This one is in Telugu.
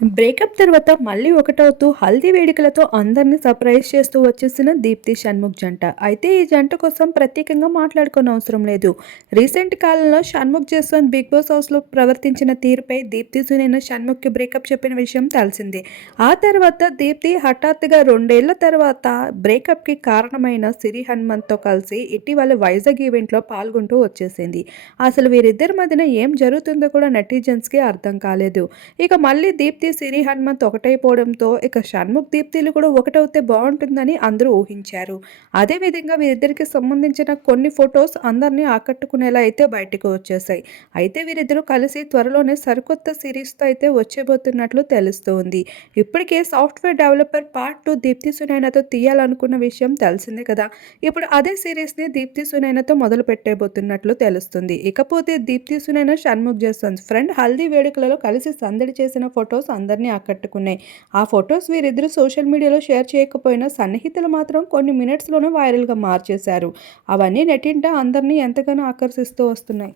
బ్రేకప్ తర్వాత మళ్ళీ ఒకటవుతూ హల్దీ వేడుకలతో అందరినీ సర్ప్రైజ్ చేస్తూ వచ్చేసిన దీప్తి షణ్ముఖ్ జంట. అయితే ఈ జంట కోసం ప్రత్యేకంగా మాట్లాడుకోని అవసరం లేదు. రీసెంట్ కాలంలో షణ్ముఖ్ జస్వంత్ బిగ్ బాస్ హౌస్లో ప్రవర్తించిన తీరుపై దీప్తి సునైన షణ్ముఖ్కి బ్రేకప్ చెప్పిన విషయం తెలిసిందే. ఆ తర్వాత దీప్తి హఠాత్తుగా రెండేళ్ళ తర్వాత బ్రేకప్కి కారణమైన సిరి హనుమంత్తో కలిసి ఇటీవల వైజాగ్ ఈవెంట్లో పాల్గొంటూ వచ్చేసింది. అసలు వీరిద్దరి మధ్యన ఏం జరుగుతుందో కూడా నెటిజన్స్కి అర్థం కాలేదు. ఇక మళ్ళీ దీప్తి సిరి హనుమంత్ ఒకటైపోవడంతో ఇక షణ్ముఖ్ దీప్తిలు కూడా ఒకటవుతే బాగుంటుందని అందరూ ఊహించారు. అదేవిధంగా వీరిద్దరికి సంబంధించిన కొన్ని ఫొటోస్ అందరినీ ఆకట్టుకునేలా అయితే బయటకు వచ్చేసాయి అయితే వీరిద్దరూ కలిసి త్వరలోనే సరికొత్త సిరీస్తో అయితే వచ్చేబోతున్నట్లు తెలుస్తోంది ఇప్పటికే software developer part two Deepthi సునైనాతో తీయాలనుకున్న విషయం తెలిసిందే కదా. ఇప్పుడు అదే సిరీస్ని దీప్తి సునైనాతో మొదలు పెట్టేబోతున్నట్లు తెలుస్తుంది. ఇకపోతే దీప్తి సునైన షణ్ముఖ్ జస్వంత్ ఫ్రెండ్ హల్దీ వేడుకలలో కలిసి సందడి చేసిన ఫొటోస్ అందరినీ ఆకట్టుకున్నాయి. ఆ ఫొటోస్ వీరిద్దరు సోషల్ మీడియాలో షేర్ చేయకపోయినా సన్నిహితులు మాత్రం కొన్ని మినిట్స్లోనే వైరల్గా మార్చేశారు. అవన్నీ నెటింట అందరినీ ఎంతగానో ఆకర్షిస్తూ వస్తున్నాయి.